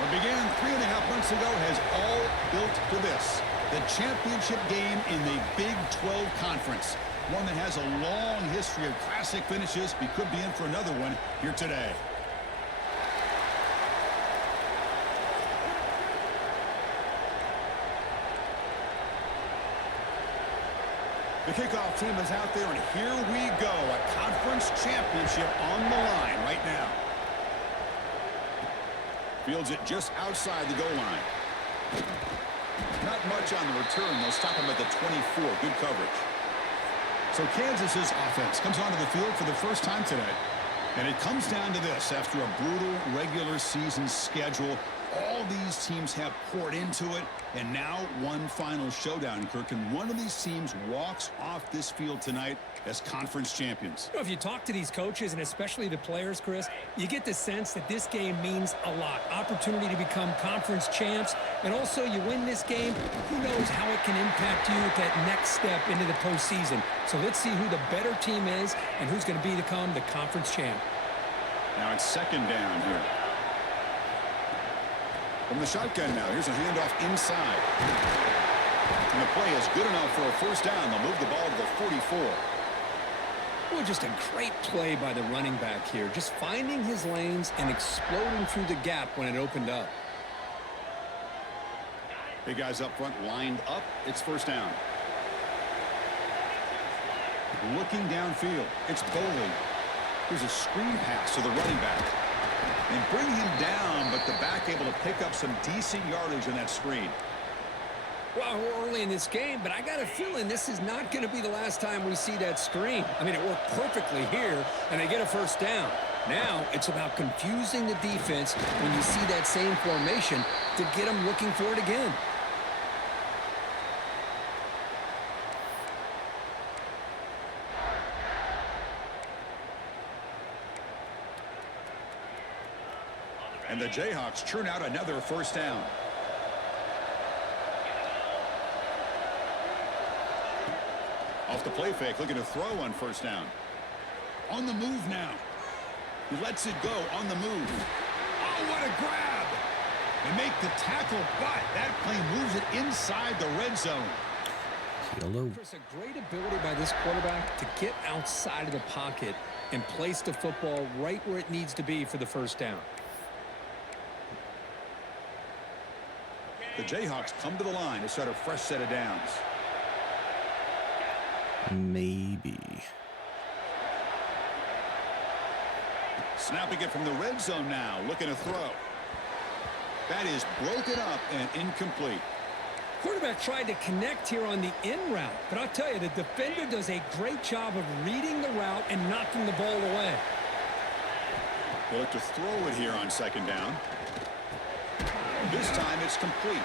What began 3.5 months ago has all built to this. The championship game in the Big 12 Conference. One that has a long history of classic finishes. We could be in for another one here today. The kickoff team is out there, and here we go. A conference championship on the line right now. Fields it just outside the goal line. Not much on the return. They'll stop him at the 24. Good coverage. So Kansas's offense comes onto the field for the first time today. And it comes down to this. After a brutal regular season schedule, all these teams have poured into it, and now one final showdown, Kirk. And one of these teams walks off this field tonight as conference champions. You know, if you talk to these coaches, and especially the players, Chris, you get the sense that this game means a lot. Opportunity to become conference champs, and also you win this game, who knows how it can impact you at that next step into the postseason. So let's see who the better team is and who's going to become the conference champ. Now it's second down here. From the shotgun now, here's a handoff inside. And the play is good enough for a first down. They'll move the ball to the 44. Well, just a great play by the running back here. Just finding his lanes and exploding through the gap when it opened up. Big guys up front lined up. It's first down. Looking downfield. It's Baylor. Here's a screen pass to the running back. And bring him down, but the back able to pick up some decent yardage in that screen. Well, we're early in this game, but I got a feeling this is not going to be the last time we see that screen. I mean, it worked perfectly here, and they get a first down. Now it's about confusing the defense when you see that same formation to get them looking for it again. And the Jayhawks churn out another first down. Off the play fake, looking to throw on first down. On the move now. He lets it go on the move. Oh, what a grab! They make the tackle, but that play moves it inside the red zone. Chris, a great ability by this quarterback to get outside of the pocket and place the football right where it needs to be for the first down. The Jayhawks come to the line to start a fresh set of downs. Maybe. Snapping it from the red zone now, looking to throw. That is broken up and incomplete. Quarterback tried to connect here on the in route, but I'll tell you, the defender does a great job of reading the route and knocking the ball away. They look to throw it here on second down. This time it's complete.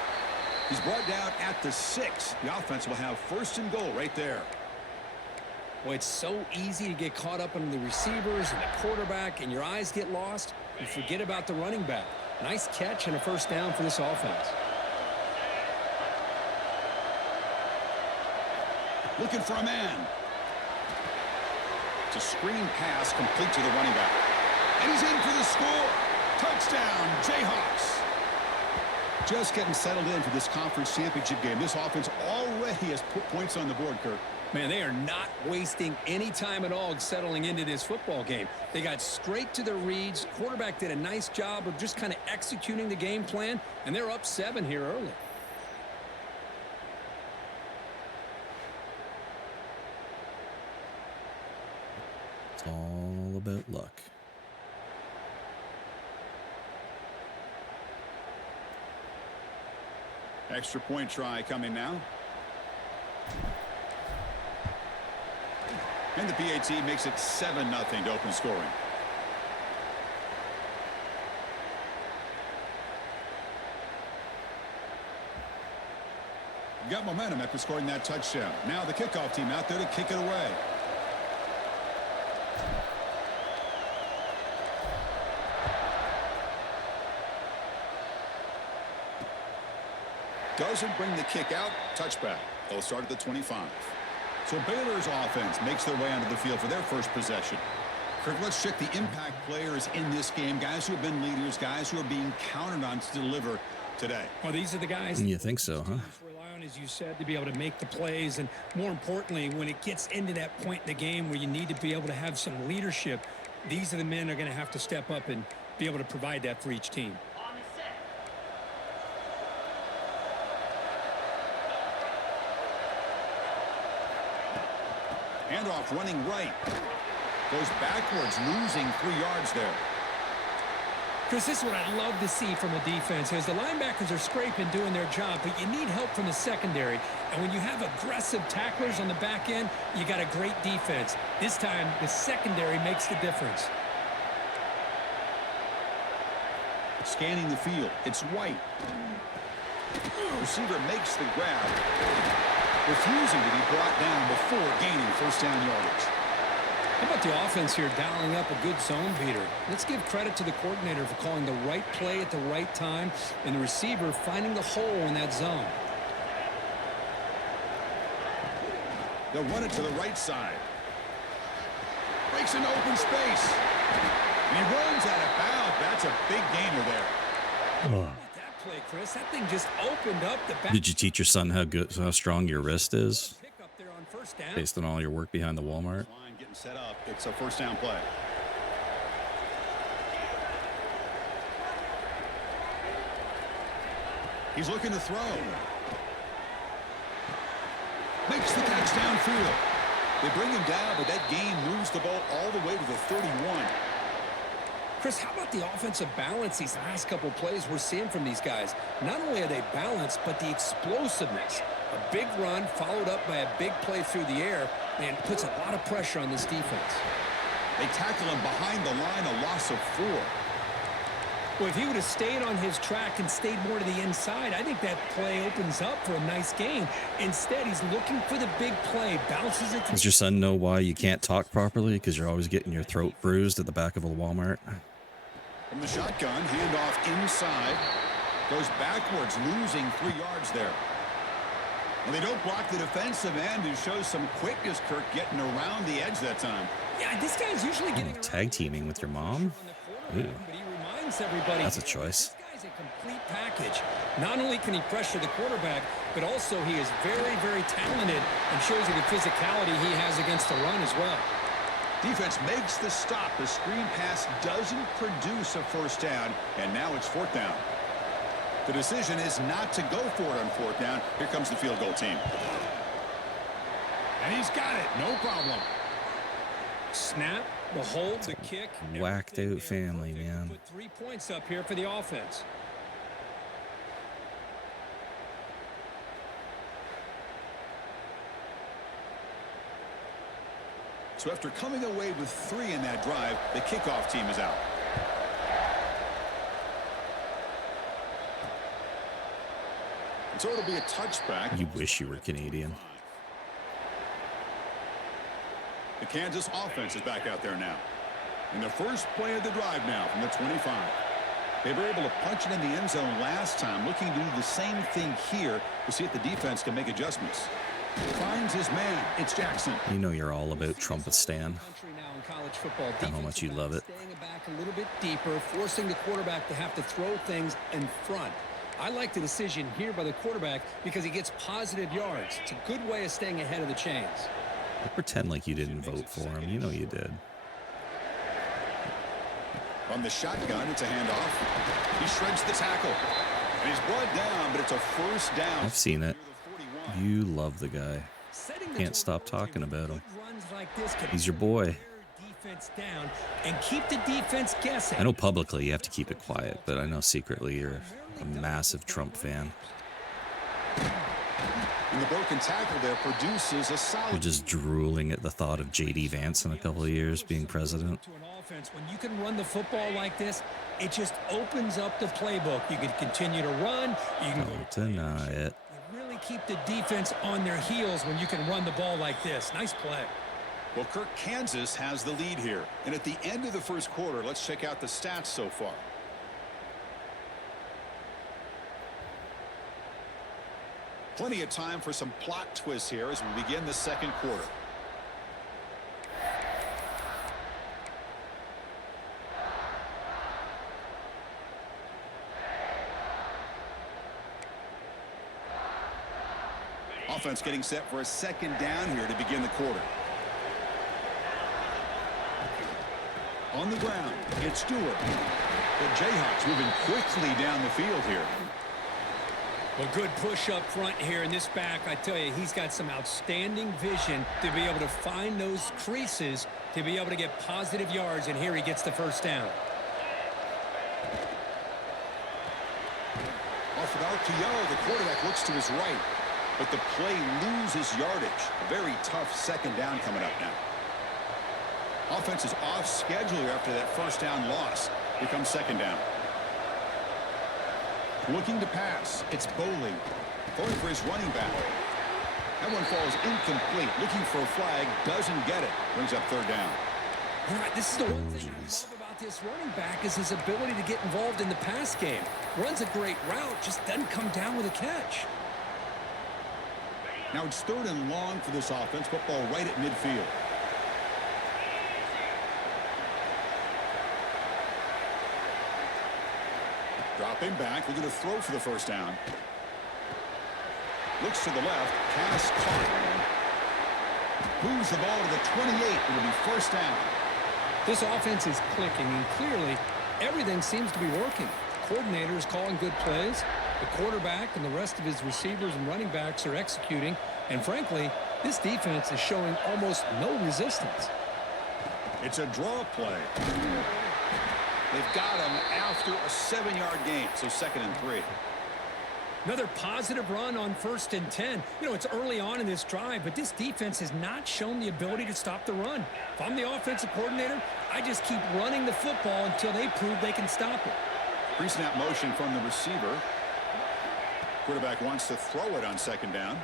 He's brought down at the 6. The offense will have first and goal right there. Well, it's so easy to get caught up in the receivers and the quarterback, and your eyes get lost. You forget about the running back. Nice catch and a first down for this offense. Looking for a man. It's a screen pass complete to the running back. And he's in for the score. Touchdown, Jayhawks. Just getting settled in for this conference championship game. This offense already has put points on the board, Kirk. Man, they are not wasting any time at all settling into this football game. They got straight to their reads. Quarterback did a nice job of just kind of executing the game plan, and they're up 7 here early. It's all about luck. Extra point try coming now. And the PAT makes it 7-0 to open scoring. Got momentum after scoring that touchdown. Now the kickoff team out there to kick it away. Doesn't bring the kick out. Touchback. They'll start at the 25. So Baylor's offense makes their way onto the field for their first possession. Kirk, let's check the impact players in this game. Guys who have been leaders, guys who are being counted on to deliver today. Well, these are the guys. You think so, huh? Rely on, as you said, to be able to make the plays. And more importantly, when it gets into that point in the game where you need to be able to have some leadership, these are the men that are going to have to step up and be able to provide that for each team. Handoff running right. Goes backwards, losing 3 yards there. Chris, this is what I love to see from a defense is the linebackers are scraping, doing their job, but you need help from the secondary. And when you have aggressive tacklers on the back end, you got a great defense. This time, the secondary makes the difference. Scanning the field. It's White. Receiver makes the grab. Refusing to be brought down before gaining first down yardage. How about the offense here dialing up a good zone beater? Let's give credit to the coordinator for calling the right play at the right time and the receiver finding the hole in that zone. They'll run it to the right side. Breaks an open space. And he runs out of bounds. That's a big gainer there. Oh. That play, Chris, that thing just opened up the back. Did you teach your son how strong your wrist is Pick up there on first down. based on all your work behind the Walmart? Line getting set up. It's a first down play. He's looking to throw. Makes the catch downfield. They bring him down, but that gain moves the ball all the way to the 31. Chris, how about the offensive balance these last couple plays we're seeing from these guys? Not only are they balanced, but the explosiveness. A big run followed up by a big play through the air, and puts a lot of pressure on this defense. They tackle him behind the line, a loss of 4. Well, if he would have stayed on his track and stayed more to the inside, I think that play opens up for a nice gain. Instead, he's looking for the big play, bounces it. Does your son know why you can't talk properly? Because you're always getting your throat bruised at the back of a Walmart? From the shotgun, handoff inside. Goes backwards, losing 3 yards there. And they don't block the defensive end, who shows some quickness, Kirk, getting around the edge that time. Yeah, this guy's usually getting Tag teaming with your mom? Ooh. But he reminds everybody That's a choice. This guy's a complete package. Not only can he pressure the quarterback, but also he is very, very talented and shows you the physicality he has against the run as well. Defense makes the stop. The screen pass doesn't produce a first down, and now it's 4th down. The decision is not to go for it on 4th down. Here comes the field goal team. And he's got it. No problem. Snap, the hold, the kick. Whacked out family, man. Put 3 points up here for the offense. So after coming away with 3 in that drive, the kickoff team is out. And so it'll be a touchback. You wish you were Canadian. The Kansas offense is back out there now. In the first play of the drive now from the 25. They were able to punch it in the end zone last time, looking to do the same thing here to see if the defense can make adjustments. Finds his man. It's Jackson. You know you're all about Trumpet Stan. And how much you love it. Staying back a little bit deeper, forcing the quarterback to have to throw things in front. I like the decision here by the quarterback because he gets positive yards. It's a good way of staying ahead of the chains. Don't pretend like you didn't vote for him. You know you did. On the shotgun, it's a handoff. He shreds the tackle. And he's brought down, but it's a first down. I've seen it. You love the guy. Can't stop talking about him. He's your boy. Down and keep the defense guessing. I know publicly you have to keep it quiet, but I know secretly you're a massive Trump fan. And the broken tackle there produces a solid. You're just drooling at the thought of J.D. Vance in a couple of years being president. When you can run the football like this, it just opens up the playbook. You can continue to run. You can Don't deny it. You really keep the defense on their heels when you can run the ball like this. Nice play. Well, Kirk, Kansas has the lead here. And at the end of the first quarter, let's check out the stats so far. Plenty of time for some plot twists here as we begin the second quarter. offense getting set for a second down here to begin the quarter. On the ground, it's Stewart. The Jayhawks moving quickly down the field here. Well, good push up front here in this back. I tell you, he's got some outstanding vision to be able to find those creases to be able to get positive yards, and here he gets the first down. Off an RPO, the quarterback looks to his right, but the play loses yardage. A very tough second down coming up now. Offense is off schedule after that first down loss. Here comes second down. Looking to pass. It's Boley. Going for his running back. That one falls incomplete. Looking for a flag. Doesn't get it. Brings up third down. All right, this is the one thing I love about this running back is his ability to get involved in the pass game. Runs a great route, just doesn't come down with a catch. Now it's third and long for this offense. Football right at midfield. Dropping back, looking to throw for the first down. Looks to the left, pass caught. Moves the ball to the 28. It'll be first down. This offense is clicking, and clearly everything seems to be working. Coordinator is calling good plays. The quarterback and the rest of his receivers and running backs are executing. And frankly, this defense is showing almost no resistance. It's a draw play. They've got him after a 7-yard gain, so 2nd and 3. Another positive run on 1st and 10. You know, it's early on in this drive, but this defense has not shown the ability to stop the run. If I'm the offensive coordinator, I just keep running the football until they prove they can stop it. Pre-snap motion from the receiver. Quarterback wants to throw it on 2nd down.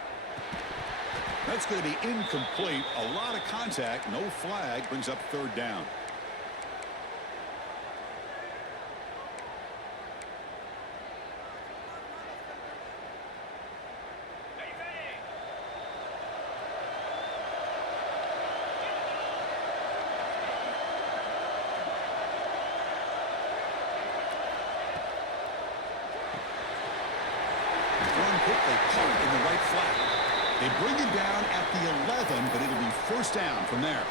That's going to be incomplete. A lot of contact, no flag, brings up 3rd down. They bring him down at the 11, but it'll be first down from there.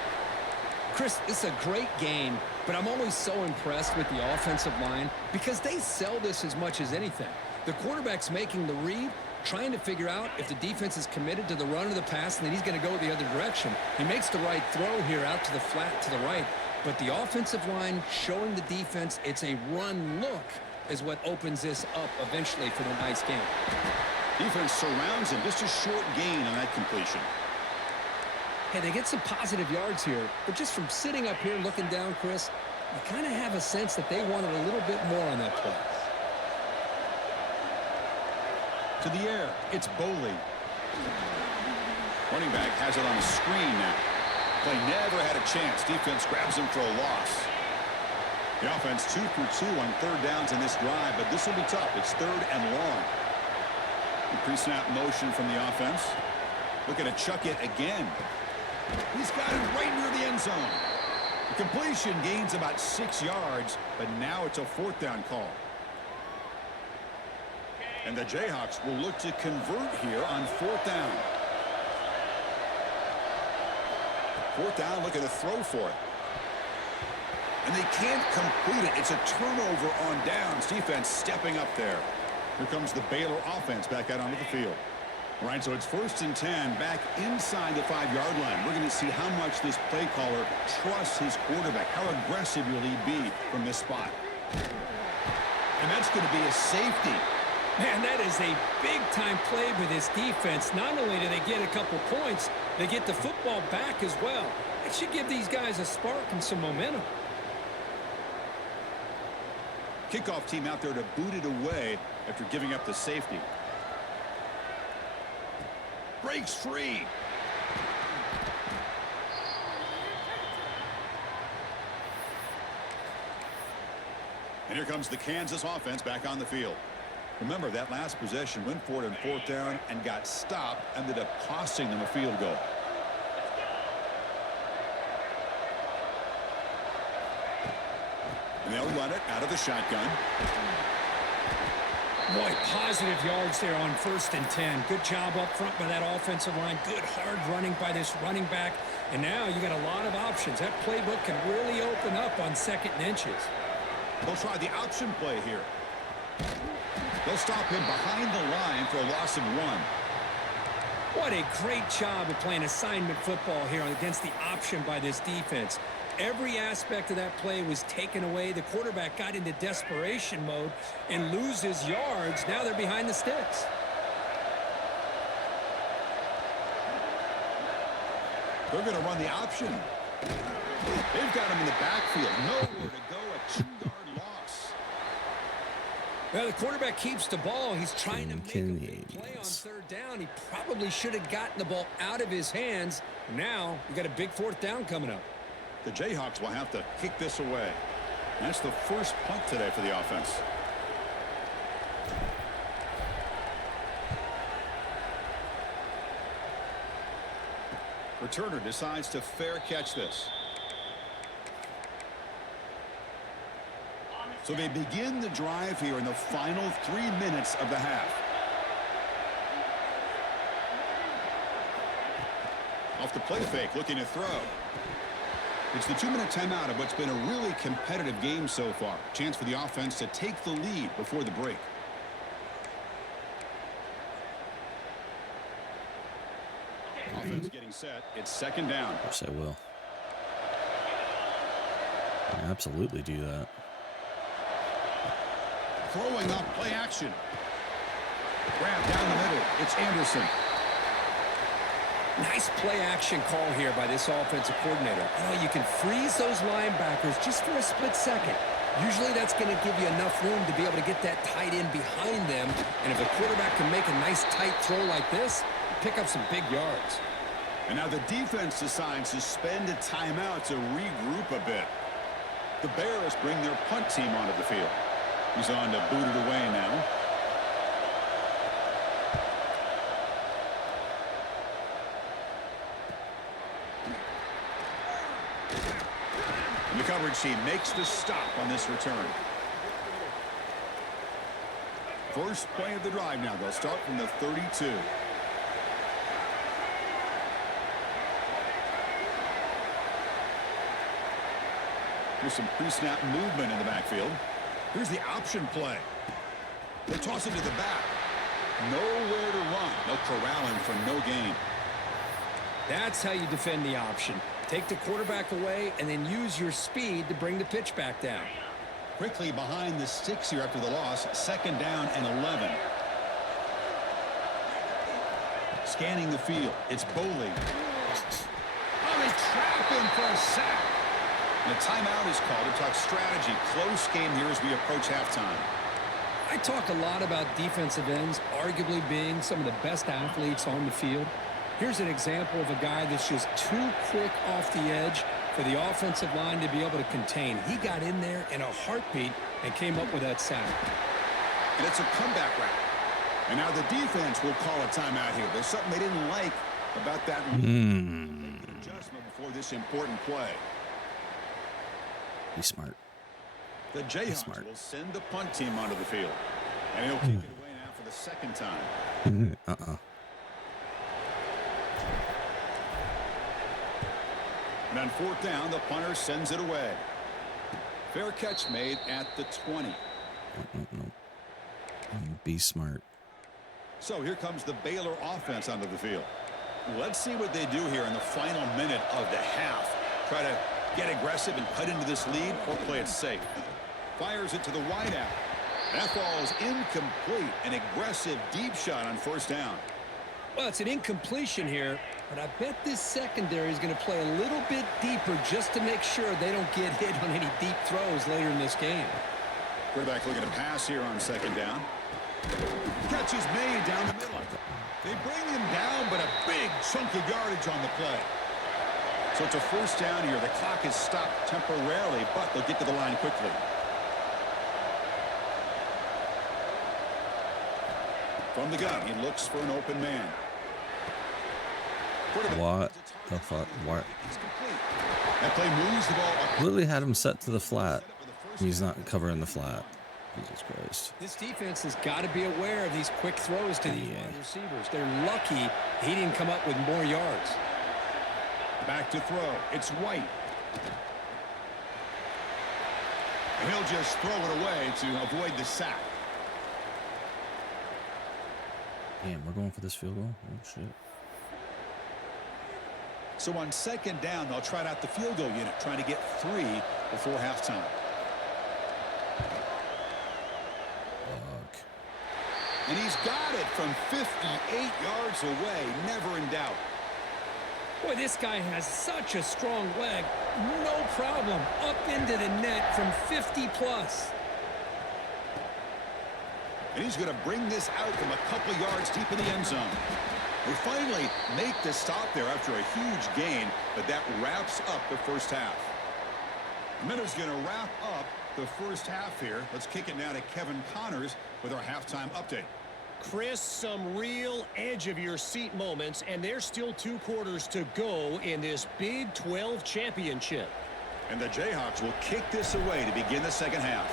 Chris, this is a great game, but I'm always so impressed with the offensive line because they sell this as much as anything. The quarterback's making the read, trying to figure out if the defense is committed to the run or the pass, and then he's going to go the other direction. He makes the right throw here out to the flat to the right, but the offensive line showing the defense it's a run look is what opens this up eventually for the nice game. Defense surrounds him. Just a short gain on that completion. Hey, they get some positive yards here, but just from sitting up here looking down, Chris, you kind of have a sense that they wanted a little bit more on that play. To the air, it's Boley. Running back has it on the screen now. Play never had a chance. Defense grabs him for a loss. The offense 2 for 2 on 3rd downs in this drive, but this will be tough. It's 3rd and long. The pre-snap motion from the offense. Looking to chuck it again. He's got it right near the end zone. The completion gains about 6 yards, but now it's a 4th down call. And the Jayhawks will look to convert here on 4th down. 4th down, looking to throw for it. And they can't complete it. It's a turnover on downs. Defense stepping up there. Here comes the Baylor offense back out onto the field. All right, so it's 1st and 10 back inside the 5-yard line. We're going to see how much this play caller trusts his quarterback. How aggressive will he be from this spot? And that's going to be a safety. Man, that is a big-time play with this defense. Not only do they get a couple points, they get the football back as well. It should give these guys a spark and some momentum. Kickoff team out there to boot it away after giving up the safety. Breaks free. And here comes the Kansas offense back on the field. Remember, that last possession went for it on 4th down and got stopped, ended up costing them a field goal. And they'll run it out of the shotgun. Boy, positive yards there on 1st and 10. Good job up front by that offensive line. Good hard running by this running back. And now you got a lot of options. That playbook can really open up on 2nd and inches. They'll try the option play here. They'll stop him behind the line for a loss of 1. What a great job of playing assignment football here against the option by this defense. Every aspect of that play was taken away. The quarterback got into desperation mode and loses yards. Now they're behind the sticks. They're going to run the option. They've got him in the backfield. Nowhere to go. A 2-yard loss. Well, the quarterback keeps the ball. He's trying to make a big play on 3rd down. He probably should have gotten the ball out of his hands. Now we got a big 4th down coming up. The Jayhawks will have to kick this away. That's the first punt today for the offense. Returner decides to fair catch this. So they begin the drive here in the final 3 minutes of the half. Off the play fake, looking to throw. It's the 2-minute timeout of what's been a really competitive game so far. Chance for the offense to take the lead before the break. Offense getting set. It's 2nd down. Of course I will. I absolutely do that. Throwing up play action. Grab down the middle. It's Anderson. Nice play action call here by this offensive coordinator. You can freeze those linebackers just for a split second. Usually that's going to give you enough room to be able to get that tight end behind them. And if the quarterback can make a nice tight throw like this, pick up some big yards. And now the defense decides to spend a timeout to regroup a bit. The Bears bring their punt team onto the field. He's on to boot it away now. And the coverage team makes the stop on this return. First play of the drive now. They'll start from the 32. Here's some pre-snap movement in the backfield. Here's the option play. They toss it to the back. Nowhere to run. They'll corral him for no gain. That's how you defend the option. Take the quarterback away and then use your speed to bring the pitch back down. Quickly behind the sticks here after the loss. 2nd down and 11. Scanning the field. It's Bowling. Oh, they trap him for a sack. And a timeout is called to talk strategy. Close game here as we approach halftime. I talk a lot about defensive ends arguably being some of the best athletes on the field. Here's an example of a guy that's just too quick off the edge for the offensive line to be able to contain. He got in there in a heartbeat and came up with that sack. And it's a comeback route. And now the defense will call a timeout here. There's something they didn't like about that adjustment before this important play. Be smart. The Jayhawks will send the punt team onto the field. And he'll kick it away now for the 2nd time. And on 4th down, the punter sends it away. Fair catch made at the 20. No. Be smart. So here comes the Baylor offense onto the field. Let's see what they do here in the final minute of the half. Try to get aggressive and cut into this lead or play it safe. Fires it to the wideout. That falls incomplete. An aggressive deep shot on 1st down. Well, it's an incompletion here, but I bet this secondary is going to play a little bit deeper just to make sure they don't get hit on any deep throws later in this game. Quarterback looking to pass here on 2nd down. Catch is made down the middle. They bring him down, but a big chunk of yardage on the play. So it's a 1st down here. The clock is stopped temporarily, but they'll get to the line quickly. From the gun, he looks for an open man. What the fuck? What? That play moves the ball up. Literally had him set to the flat. He's not covering the flat. Jesus Christ. This defense has got to be aware of these quick throws to these wide receivers. They're lucky he didn't come up with more yards. Back to throw. It's White. And he'll just throw it away to avoid the sack. Damn, we're going for this field goal? Oh, shit. So on second down, they'll try out the field goal unit, trying to get 3 before halftime. Fuck. And he's got it from 58 yards away, never in doubt. Boy, this guy has such a strong leg. No problem. Up into the net from 50-plus. And he's going to bring this out from a couple yards deep in the end zone. They finally make the stop there after a huge gain, but that wraps up the first half. Minnows going to wrap up the first half here. Let's kick it now to Kevin Connors with our halftime update. Chris, some real edge-of-your-seat moments, and there's still 2 quarters to go in this Big 12 championship. And the Jayhawks will kick this away to begin the second half.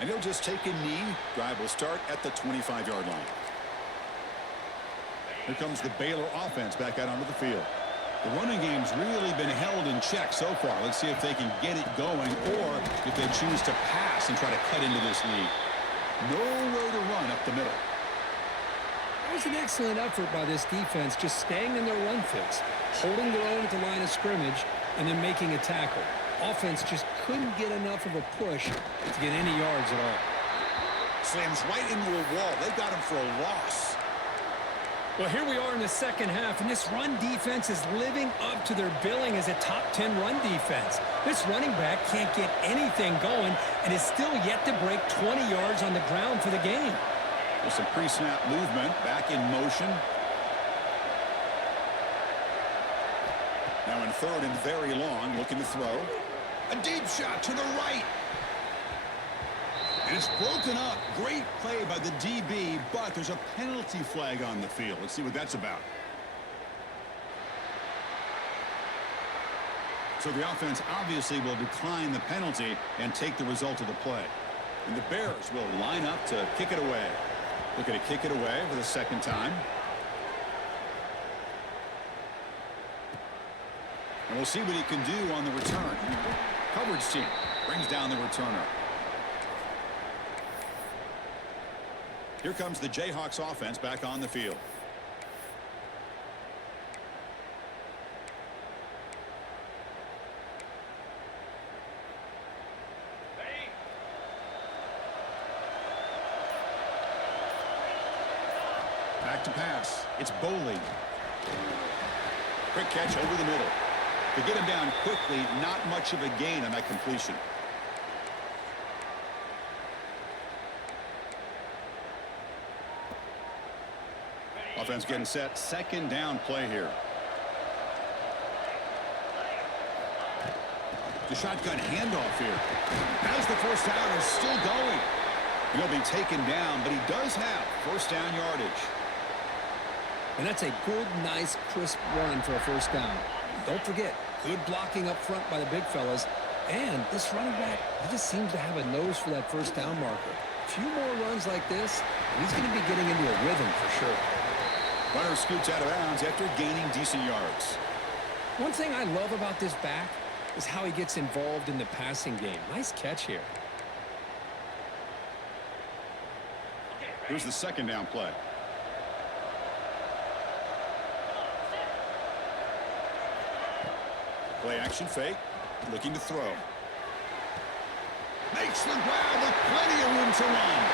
And he'll just take a knee. Drive will start at the 25-yard line. Here comes the Baylor offense back out onto the field. The running game's really been held in check so far. Let's see if they can get it going or if they choose to pass and try to cut into this lead. Nowhere to run up the middle. It was an excellent effort by this defense, just staying in their run fits, holding their own at the line of scrimmage, and then making a tackle. Offense just couldn't get enough of a push to get any yards at all. Slams right into a wall. They've got him for a loss. Well, here we are in the second half, and this run defense is living up to their billing as a top 10 run defense. This running back can't get anything going and is still yet to break 20 yards on the ground for the game. With some pre-snap movement, back in motion. Now in third and very long, looking to throw. A deep shot to the right. And it's broken up. Great play by the DB, but there's a penalty flag on the field. Let's see what that's about. So the offense obviously will decline the penalty and take the result of the play. And the Bears will line up to kick it away. Looking to kick it away for the second time. And we'll see what he can do on the return. Coverage team brings down the returner. Here comes the Jayhawks offense back on the field. Back to pass. It's Boley. Quick catch over the middle. To get him down quickly, not much of a gain on that completion. Offense getting set. Second down play here. The shotgun handoff here. As the first down is still going. He'll be taken down, but he does have first down yardage. And that's a good, nice, crisp run for a first down. Don't forget, good blocking up front by the big fellas. And this running back, he just seems to have a nose for that first down marker. A few more runs like this, he's going to be getting into a rhythm for sure. Runner scoots out of bounds after gaining decent yards. One thing I love about this back is how he gets involved in the passing game. Nice catch here. Here's the second down play. Play action fake. Looking to throw. Makes the grab with plenty of room to run.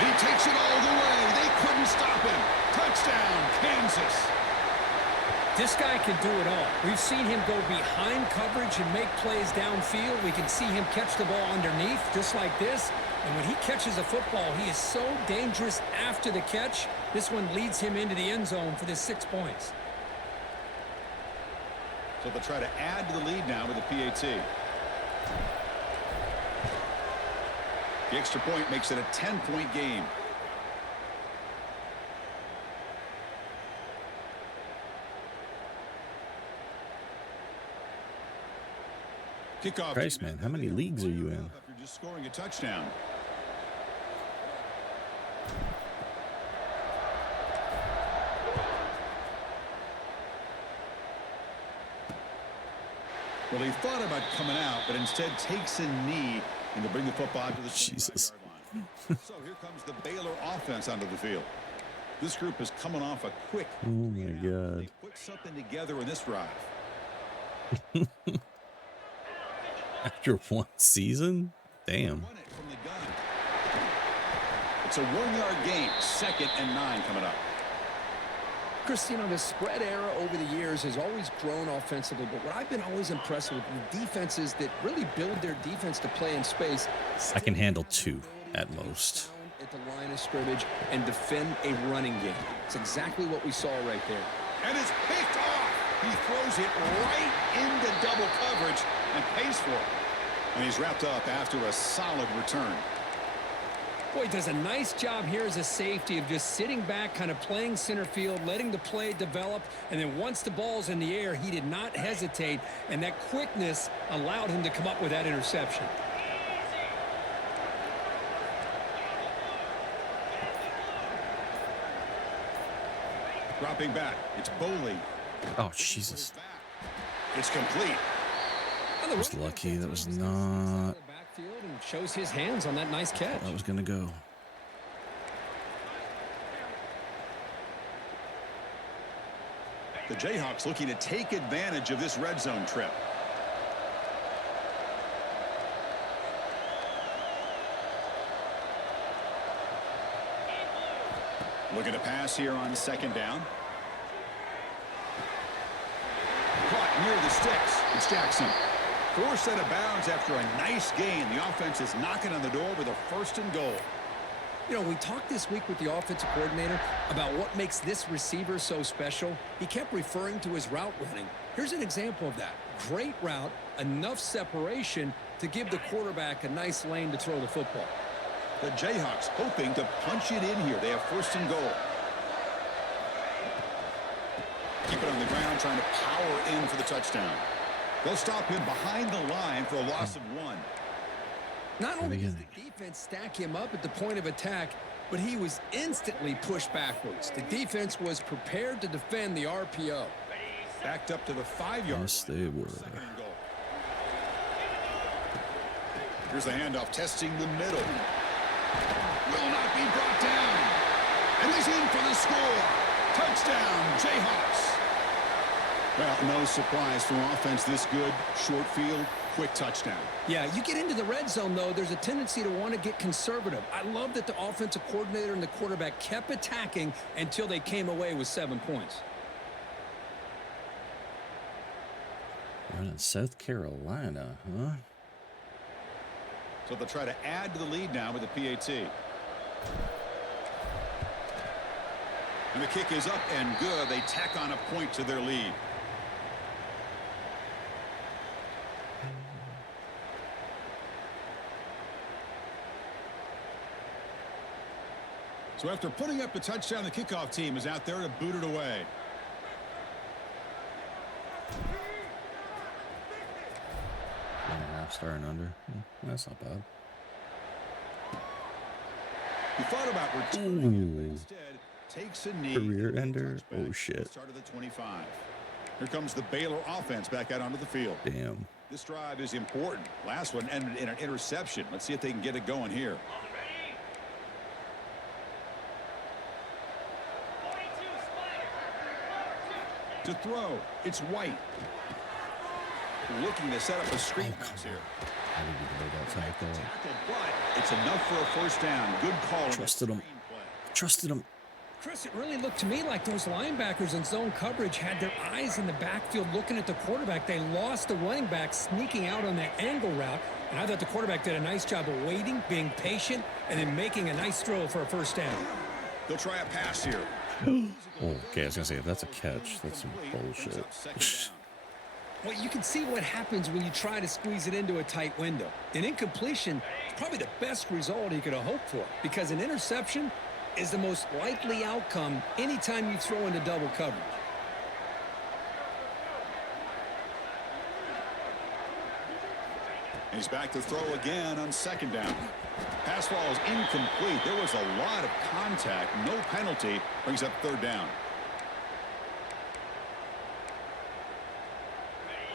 He takes it all the way. They couldn't stop him. Touchdown, Kansas. This guy can do it all. We've seen him go behind coverage and make plays downfield. We can see him catch the ball underneath just like this. And when he catches a football, he is so dangerous after the catch. This one leads him into the end zone for the 6 points. So they'll try to add to the lead now with a PAT. The extra point makes it a 10-point game. Kickoff. Christ, man, how many leagues are you in? After just scoring a touchdown. Well, he thought about coming out, but instead takes a knee and to bring the football to the Jesus. 25-yard line. So here comes the Baylor offense onto the field. This group is coming off a quick. Oh my God. They put something together in this drive. After one season? Damn. Run it from the gun. It's a 1-yard gain. 2nd and 9 coming up. Chris, you know, the spread era over the years has always grown offensively, but what I've been always impressed with the defenses that really build their defense to play in space. I can handle 2 at most. At the line of scrimmage and defend a running game. It's exactly what we saw right there. And it's picked off. He throws it right into double coverage and pays for it. And he's wrapped up after a solid return. Boy, he does a nice job here as a safety of just sitting back, kind of playing center field, letting the play develop, and then once the ball's in the air, he did not hesitate, and that quickness allowed him to come up with that interception. Dropping back. It's Boley. Oh, Jesus. It's complete. I was lucky. That was not... Shows his hands on that nice catch. That was going to go. The Jayhawks looking to take advantage of this red zone trip. Looking to pass here on 2nd down. Caught near the sticks. It's Jackson. Forced out of bounds after a nice gain. The offense is knocking on the door with a 1st and goal. You know, we talked this week with the offensive coordinator about what makes this receiver so special. He kept referring to his route running. Here's an example of that. Great route, enough separation to give the quarterback a nice lane to throw the football. The Jayhawks hoping to punch it in here. They have 1st and goal. Keep it on the ground, trying to power in for the touchdown. They'll stop him behind the line for a loss of 1. Not only does the defense stack him up at the point of attack, but he was instantly pushed backwards. The defense was prepared to defend the RPO. Backed up to the 5-yard Yes, line. they were. 2nd and goal. Here's the handoff, testing the middle. Will not be brought down. And he's in for the score. Touchdown, Jayhawks. Well, no surprise from offense this good. Short field, quick touchdown. Yeah, you get into the red zone, though, there's a tendency to want to get conservative. I love that the offensive coordinator and the quarterback kept attacking until they came away with 7 points. We're in South Carolina, huh? So they'll try to add to the lead now with the PAT. And the kick is up and good. They tack on a point to their lead. So after putting up the touchdown, the kickoff team is out there to boot it away. Star and under. That's not bad. He thought about returning, but instead takes a knee. Career ender. Oh shit. Start of the 25. Here comes the Baylor offense back out onto the field. Damn. This drive is important. Last one ended in an interception. Let's see if they can get it going here. To throw, it's White. Looking to set up a screen pass here. I didn't even know that tackle. But it's enough for a 1st down. Good call. Trusted him. Trusted him. Chris, it really looked to me like those linebackers in zone coverage had their eyes in the backfield looking at the quarterback. They lost the running back sneaking out on that angle route. And I thought the quarterback did a nice job of waiting, being patient, and then making a nice throw for a 1st down. They'll try a pass here. Oh, okay, I was going to say, if that's a catch, that's some bullshit. Well, you can see what happens when you try to squeeze it into a tight window. An incompletion is probably the best result he could have hoped for, because an interception is the most likely outcome anytime you throw into double coverage. He's back to throw again on second down. Pass ball is incomplete. There was a lot of contact. No penalty. Brings up third down.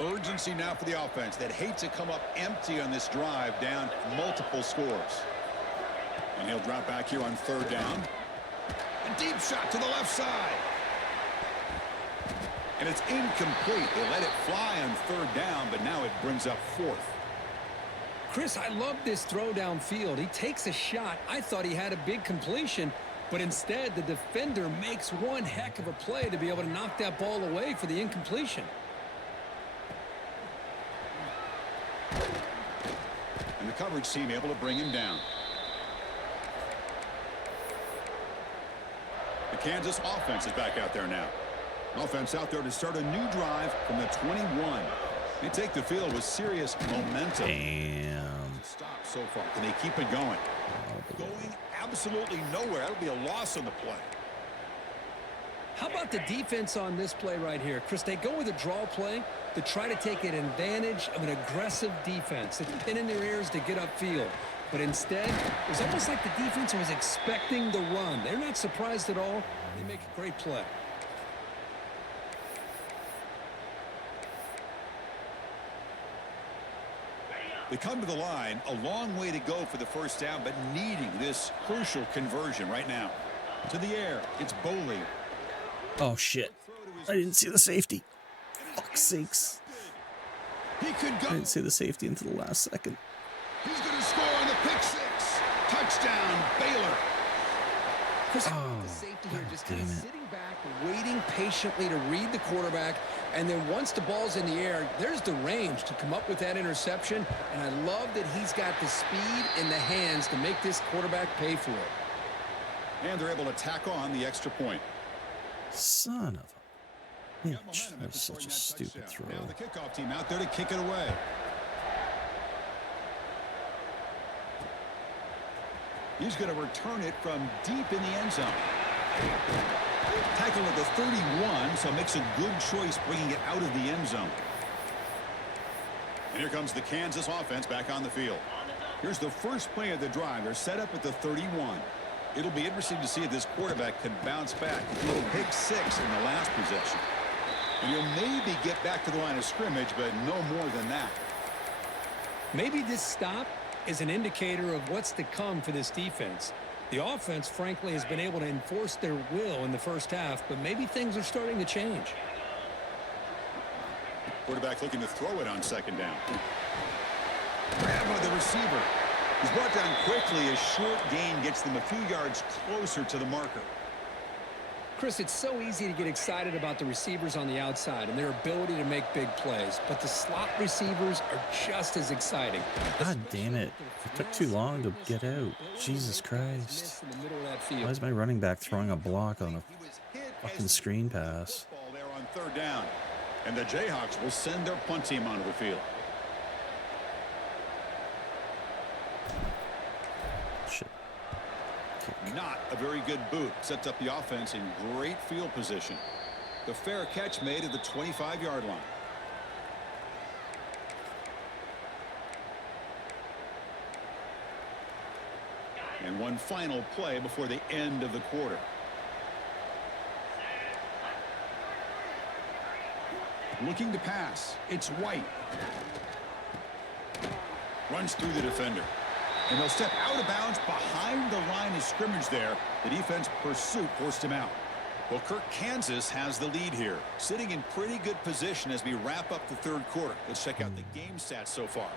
Urgency now for the offense that hate to come up empty on this drive, down multiple scores. And he'll drop back here on third down. A deep shot to the left side. And it's incomplete. They let it fly on third down, but now it brings up fourth. Chris, I love this throw downfield. He takes a shot. I thought he had a big completion, but instead the defender makes one heck of a play to be able to knock that ball away for the incompletion. And the coverage team able to bring him down. The Kansas offense is back out there now. Offense out there to start a new drive from the 21. They take the field with serious momentum. Damn. Stop so far. Can they keep it going? Going absolutely nowhere. That'll be a loss on the play. How about the defense on this play right here? Chris, they go with a draw play to try to take an advantage of an aggressive defense. It's a pin in their ears to get upfield. But instead, it was almost like the defense was expecting the run. They're not surprised at all. They make a great play. They come to the line, a long way to go for the first down, but needing this crucial conversion right now. To the air, it's Baylor. Oh, shit. I didn't see the safety. Fuck's sakes. He could go. I didn't see the safety until the last second. He's going to score on the pick six. Touchdown, Baylor. Chris, the safety here just kind of damn it. sitting back, waiting patiently to read the quarterback, and then once the ball's in the air, there's the range to come up with that interception, and I love that he's got the speed in the hands to make this quarterback pay for it. And they're able to tack on the extra point. Son of a bitch. That was such a stupid throw. Now the kickoff team out there to kick it away. He's going to return it from deep in the end zone. Tackle at the 31, so makes a good choice bringing it out of the end zone. And here comes the Kansas offense back on the field. Here's the first play of the drive. They're set up at the 31. It'll be interesting to see if this quarterback can bounce back. A little pick six in the last possession. And he'll maybe get back to the line of scrimmage, but no more than that. Maybe this stop is an indicator of what's to come for this defense. The offense, frankly, has been able to enforce their will in the first half, but maybe things are starting to change. Quarterback looking to throw it on second down. Grab by the receiver. He's brought down quickly. A short gain gets them a few yards closer to the marker. Chris, it's so easy to get excited about the receivers on the outside and their ability to make big plays, but the slot receivers are just as exciting. God damn it. It took too long to get out. Jesus Christ. Why is my running back throwing a block on a fucking screen pass? There on third down. And the Jayhawks will send their punt team onto the field. Shit. Not a very good boot. Sets up the offense in great field position. The fair catch made at the 25-yard line. And one final play before the end of the quarter. Looking to pass. It's White. Runs through the defender. And they'll step out of bounds behind the line of scrimmage there. The defense pursuit forced him out. Well, Kirk, Kansas has the lead here. Sitting in pretty good position as we wrap up the third quarter. Let's check out the game stats so far.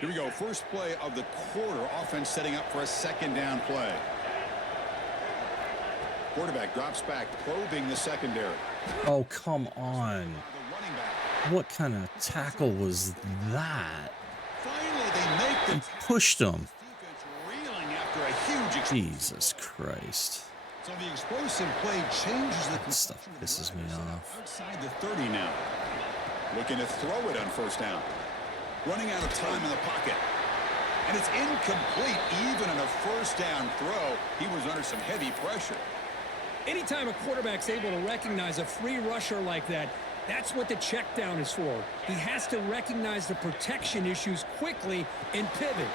Here we go. First play of the quarter. Offense setting up for a second down play. Quarterback drops back, probing the secondary. Oh, come on. What kind of tackle was that? Finally, they make the He pushed him. defense reeling after a huge Jesus Christ. So the explosive play changes the That stuff pisses me off. outside the 30 now. Looking to throw it on first down. Running out of time in the pocket. And it's incomplete. Even on a first down throw, he was under some heavy pressure. Anytime a quarterback's able to recognize a free rusher like that, that's what the check down is for. He has to recognize the protection issues quickly and pivot.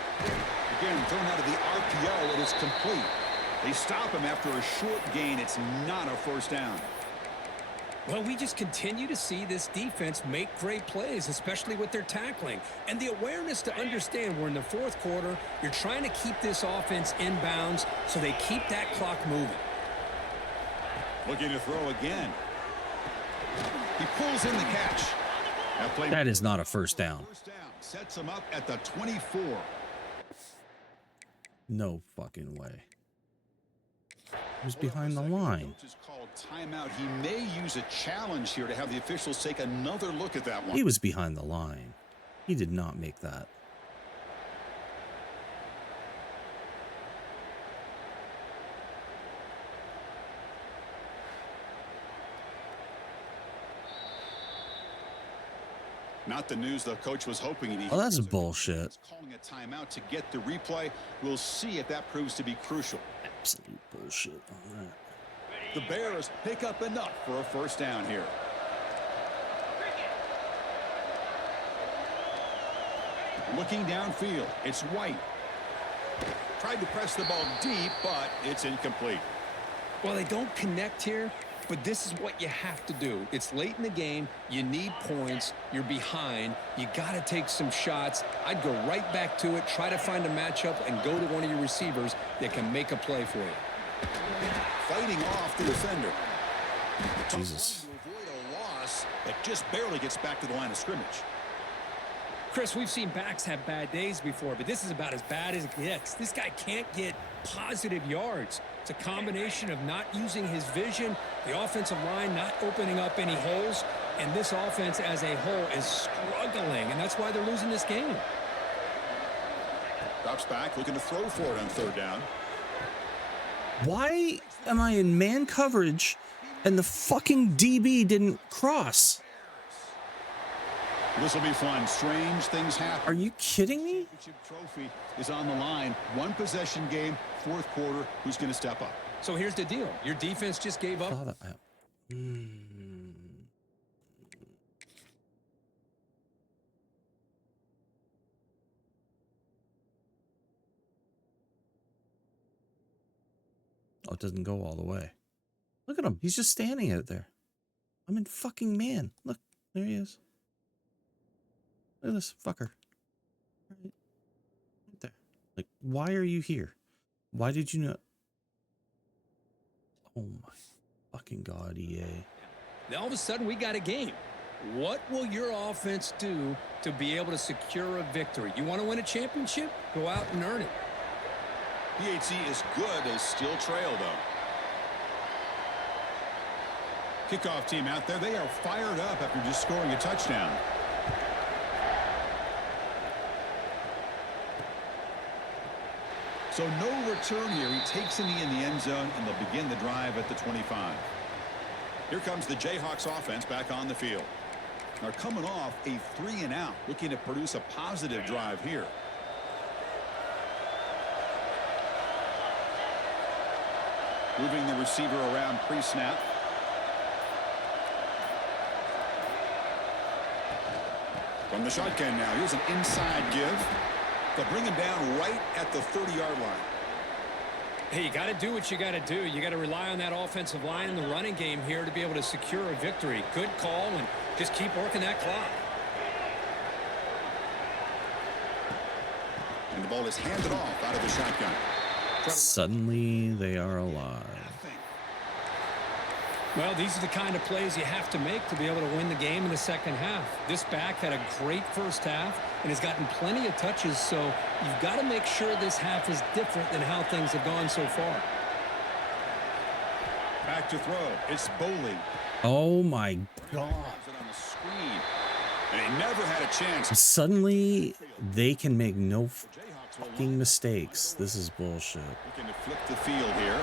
Again, thrown out of the RPO, it is complete. They stop him after a short gain. It's not a first down. Well, we just continue to see this defense make great plays, especially with their tackling. And the awareness to understand we're in the fourth quarter, you're trying to keep this offense in bounds so they keep that clock moving. Looking to throw again. He pulls in the catch. That is not a first down. Sets him up at the 24. No fucking way. He was behind the line. Timeout. He may use a challenge here to have the officials take another look at that one. He was behind the line. He did not make that. Not the news the coach was hoping he'd. Oh, that's bullshit. Calling a timeout to get the replay. We'll see if that proves to be crucial. Absolute bullshit on that. The Bears pick up enough for a first down here. Looking downfield, it's White. Tried to press the ball deep, but it's incomplete. Well, they don't connect here, but this is what you have to do. It's late in the game. You need points. You're behind. You got to take some shots. I'd go right back to it, try to find a matchup, and go to one of your receivers that can make a play for you. Fighting off the defender. Jesus. To avoid a loss that just barely gets back to the line of scrimmage. Chris, we've seen backs have bad days before, but this is about as bad as it gets. This guy can't get positive yards. It's a combination of not using his vision, the offensive line not opening up any holes, and this offense as a whole is struggling, and that's why they're losing this game. Drops back, looking to throw for it on third down. Why am I in man coverage and the fucking DB didn't cross? This will be fun. Strange things happen. Are you kidding me? Championship trophy is on the line. One possession game, fourth quarter. Who's going to step up? So here's the deal. Your defense just gave up. Oh, it doesn't go all the way. Look at him. He's just standing out there. I'm in fucking man. Look, there he is. Look at this fucker. Right there. Like, why are you here? Why did you not? Oh my fucking God, EA. Now all of a sudden we got a game. What will your offense do to be able to secure a victory? You want to win a championship? Go out and earn it. PHC is good as still trail, though. Kickoff team out there. They are fired up after just scoring a touchdown. So no return here. He takes in the end zone, and they'll begin the drive at the 25. Here comes the Jayhawks offense back on the field. They're coming off a 3-and-out, looking to produce a positive drive here. Moving the receiver around pre-snap. From the shotgun now, here's an inside give. They'll bring him down right at the 30-yard line. Hey, you got to do what you got to do. You got to rely on that offensive line in the running game here to be able to secure a victory. Good call, and just keep working that clock. And the ball is handed off out of the shotgun. Suddenly they are alive. Well, these are the kind of plays you have to make to be able to win the game in the second half. This back had a great first half and has gotten plenty of touches, so you've got to make sure this half is different than how things have gone so far. Back to throw. It's Bowling. Oh my God. And he never had a chance. Suddenly they can make no fucking mistakes. This is bullshit. Looking to flip the field here.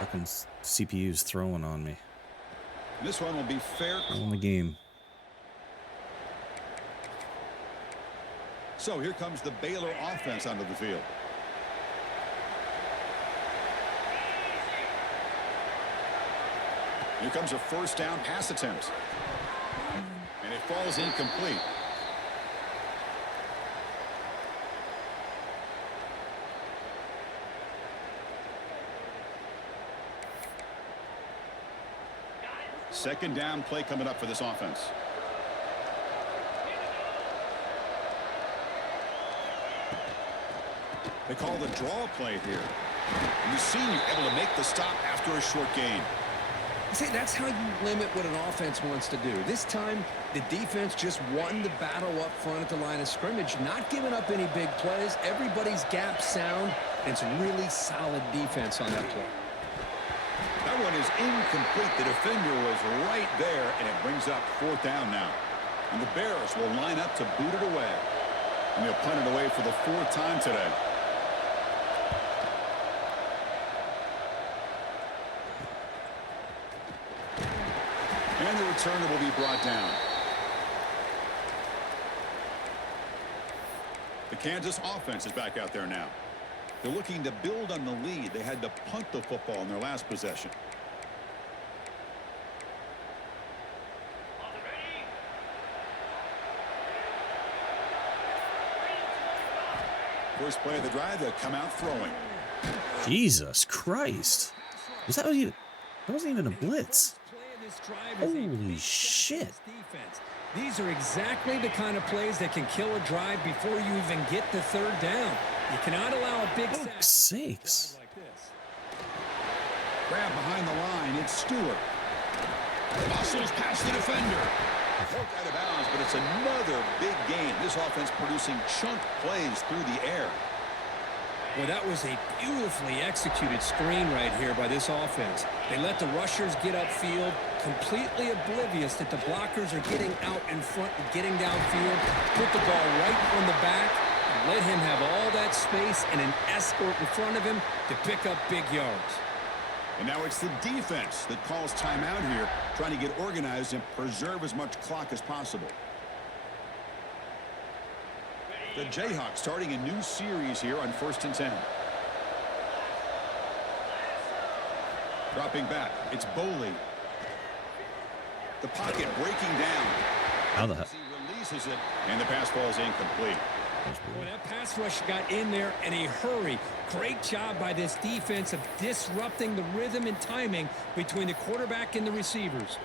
Fucking CPU's throwing on me. This one will be fair. On the game. So here comes the Baylor offense onto the field. Here comes a first down pass attempt. And it falls incomplete. Second down play coming up for this offense. They call the draw play here. And the senior able to make the stop after a short gain. See, that's how you limit what an offense wants to do. This time, the defense just won the battle up front at the line of scrimmage, not giving up any big plays. Everybody's gap sound, and it's really solid defense on that play. That one is incomplete. The defender was right there, and it brings up fourth down now. And the Bears will line up to boot it away. And they'll punt it away for the fourth time today. And the returner will be brought down. The Kansas offense is back out there now. They're looking to build on the lead. They had to punt the football in their last possession. First play of the drive, they'll come out throwing. Jesus Christ. Was that even, that wasn't even a blitz. Holy shit. These are exactly the kind of plays that can kill a drive before you even get the third down. You cannot allow a big Fuck's sakes. like this. Grab behind the line, it's Stewart. Muscles past the defender. Poked out of bounds, but it's another big game. This offense producing chunk plays through the air. Well, that was a beautifully executed screen right here by this offense. They let the rushers get upfield, completely oblivious that the blockers are getting out in front and getting downfield, put the ball right on the back, and let him have all that space and an escort in front of him to pick up big yards. And now it's the defense that calls timeout here, trying to get organized and preserve as much clock as possible. The Jayhawks starting a new series here on 1st and 10. Dropping back, it's Boley. The pocket breaking down. How the heck? He releases it, and the pass falls incomplete. Well, that pass rush got in there in a hurry. Great job by this defense of disrupting the rhythm and timing between the quarterback and the receivers.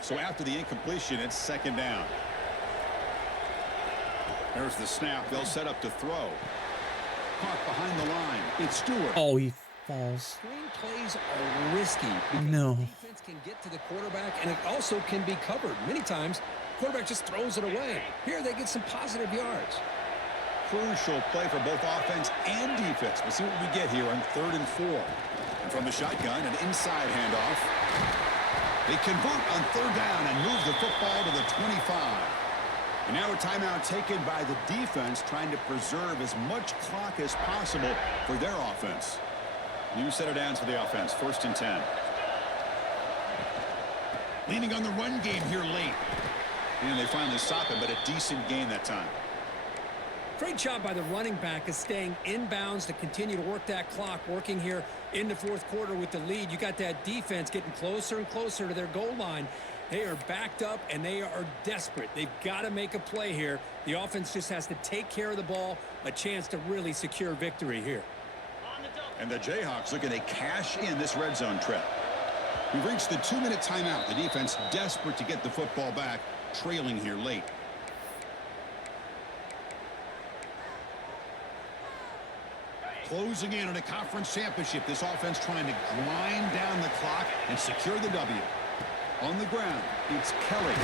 So after the incompletion, it's second down. There's the snap. They'll set up to throw. Caught behind the line. It's Stewart. Oh, he falls. Screen plays are risky because No. the defense can get to the quarterback, and it also can be covered. Many times, quarterback just throws it away. Here, they get some positive yards. Crucial play for both offense and defense. We'll see what we get here on 3rd and 4. And from the shotgun, an inside handoff. They convert on 3rd down and move the football to the 25. And now a timeout taken by the defense, trying to preserve as much clock as possible for their offense. New set of downs for the offense, 1st and 10. Leaning on the run game here late. And they finally stop it, but a decent gain that time. Great job by the running back of staying inbounds to continue to work that clock, working here in the 4th quarter with the lead. You got that defense getting closer and closer to their goal line. They are backed up, and they are desperate. They've got to make a play here. The offense just has to take care of the ball, a chance to really secure victory here. And the Jayhawks looking to cash in this red zone trip. We've reached the 2-minute timeout. The defense desperate to get the football back, trailing here late. Closing in on a conference championship. This offense trying to grind down the clock and secure the W. On the ground, it's Kelly.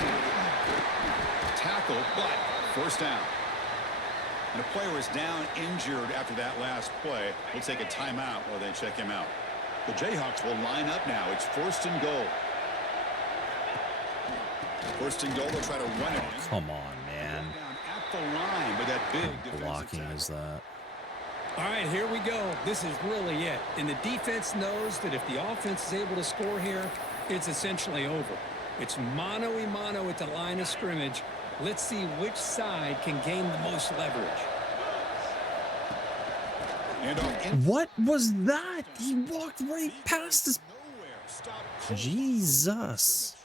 Tackle, but first down. And a player is down injured after that last play. We'll take a timeout while they check him out. The Jayhawks will line up now. It's 1st and goal. 1st and goal, they'll try to run it in. Come on, man. Down at the line with that big defensive Blocking tackle. is that? All right, here we go. This is really it. And the defense knows that if the offense is able to score here, it's essentially over. It's mano-a-mano at the line of scrimmage. Let's see which side can gain the most leverage. What was that? He walked right past us. Jesus.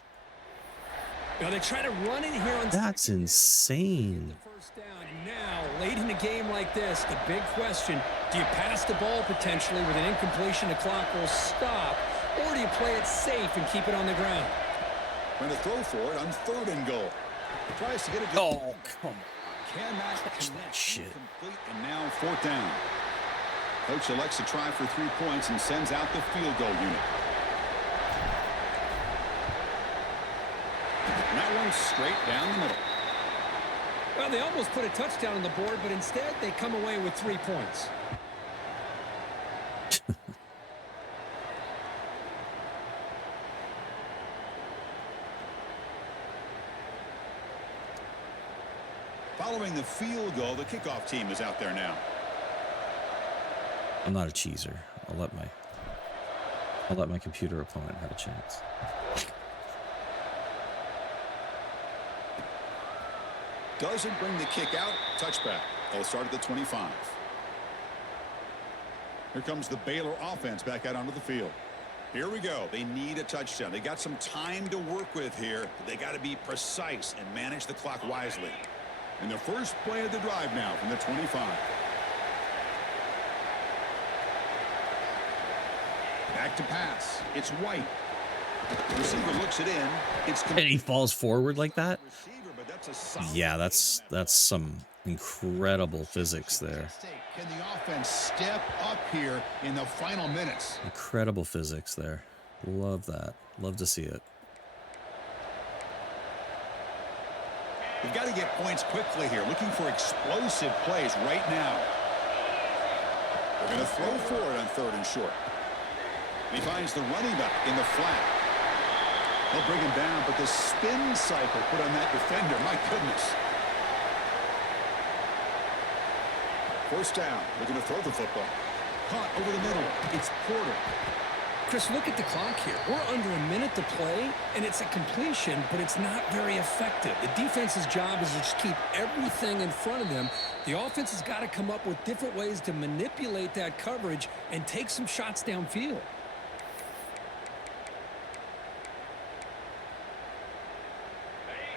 Now they try to run it here on. That's insane. First down. And now, late in a game like this, the big question, do you pass the ball potentially with an incompletion, the clock will stop, or do you play it safe and keep it on the ground? Trying to throw for it on 3rd and goal. Tries to get it. Oh, come on. Cannot connect. Shit. Complete, and now 4th down. Coach elects to try for 3 points and sends out the field goal unit. And that one's straight down the middle. Well, they almost put a touchdown on the board, but instead they come away with 3 points. Following the field goal, the kickoff team is out there now. I'm not a cheeser. I'll let my computer opponent have a chance. Doesn't bring the kick out. Touchback. They'll start at the 25. Here comes the Baylor offense back out onto the field. Here we go. They need a touchdown. They got some time to work with here. But they got to be precise and manage the clock wisely. And the first play of the drive now from the 25. Back to pass. It's White. The receiver looks it in. It's And he falls forward like that? Yeah, that's some incredible physics there. Can the offense step up here in the final minutes? Incredible physics there. Love that. Love to see it. We've got to get points quickly here. Looking for explosive plays right now. They're going to throw for it on 3rd and short. He finds the running back in the flat. They'll bring him down, but the spin cycle put on that defender, my goodness. 1st down. They're going to throw the football. Caught over the middle. It's Porter. Chris, look at the clock here. We're under a minute to play, and it's a completion, but it's not very effective. The defense's job is to just keep everything in front of them. The offense has got to come up with different ways to manipulate that coverage and take some shots downfield.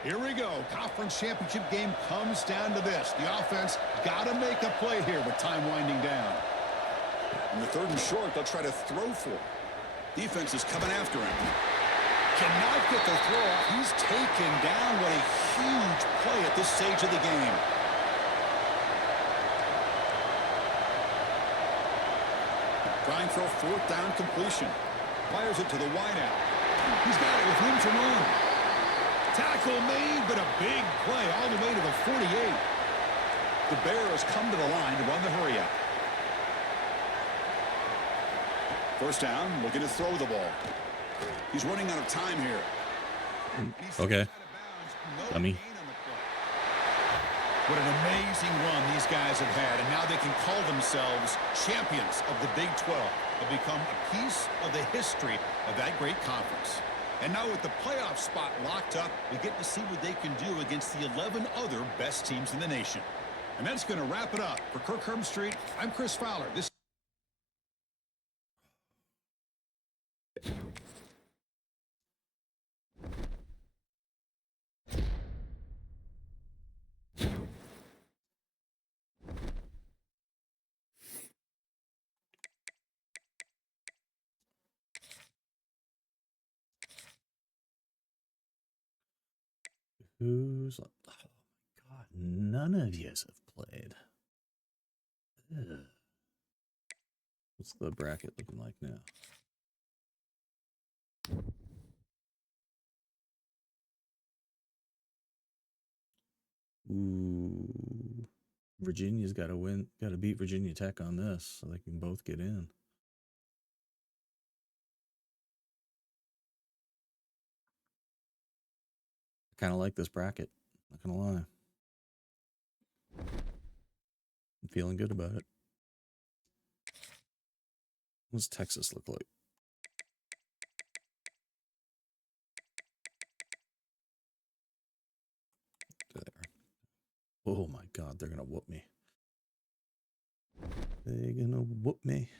Here we go. Conference championship game comes down to this. The offense got to make a play here with time winding down. In the 3rd and short, they'll try to throw for it. Defense is coming after him. Cannot get the throw off. He's taken down. What a huge play at this stage of the game. Trying for a 4th down completion. Fires it to the wideout. He's got it with room to run. Tackle made, but a big play all the way to the 48. The Bears come to the line to run the hurry out. 1st down, looking to throw the ball. He's running out of time here. Okay. Dummy. What an amazing run these guys have had, and now they can call themselves champions of the Big 12. They'll become a piece of the history of that great conference. And now with the playoff spot locked up, we get to see what they can do against the 11 other best teams in the nation. And that's going to wrap it up. For Kirk Herbstreit, I'm Chris Fowler. This Who's... Oh, my God. None of yous have played. Ugh. What's the bracket looking like now? Ooh. Virginia's got to win. Got to beat Virginia Tech on this so they can both get in. I kind of like this bracket. Not gonna lie. I'm feeling good about it. What's Texas look like? Oh my God, they're gonna whoop me. They're gonna whoop me.